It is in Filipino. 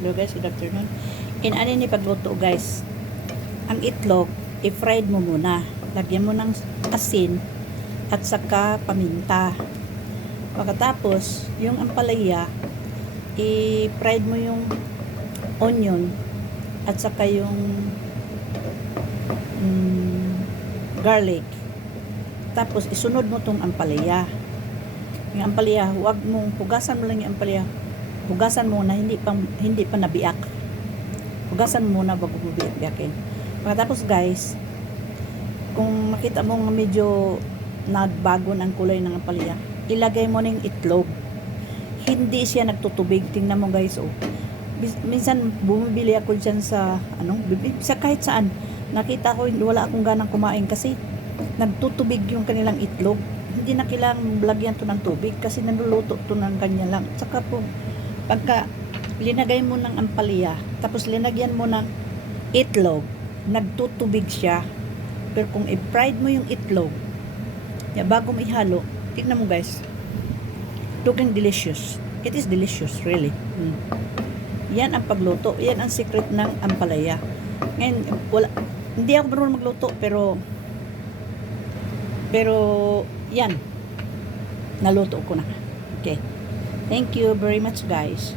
Hello guys, good afternoon. In ano ni pagluto guys, ang itlog, i-fried mo muna. Lagyan mo ng asin at saka paminta. Pagkatapos, yung ampalaya, i-fried mo yung onion at saka yung garlic. Tapos, isunod mo tong ampalaya. Yung ampalaya, huwag mong hugasan mo lang yung ampalaya. Hugasan mo na hindi pa nabiak. Hugasan mo na bago mo biyak-biyakin. Pagkatapos guys, kung makita mo nga medyo nagbago ng kulay ng ampalaya, ilagay mo ng itlog. Hindi siya nagtutubig. Tingnan mo guys, oh. Minsan bumibili ako dyan sa sa kahit saan. Nakita ko wala akong ganang kumain kasi nagtutubig yung kanilang itlog. Hindi na kailangang lagyan to ng tubig kasi naluluto to ng kanya lang. Saka po, pagka linagay mo ng ampalaya, tapos linagyan mo ng itlog, nagtutubig siya. Pero kung i-fried mo yung itlog, bago mo ihalo, tignan mo guys, looking delicious. It is delicious, really. Yan ang pagluto. Yan ang secret ng ampalaya. Ngayon, hindi ako marunong magluto, pero yan, naluto ko na. Okay. Thank you very much guys.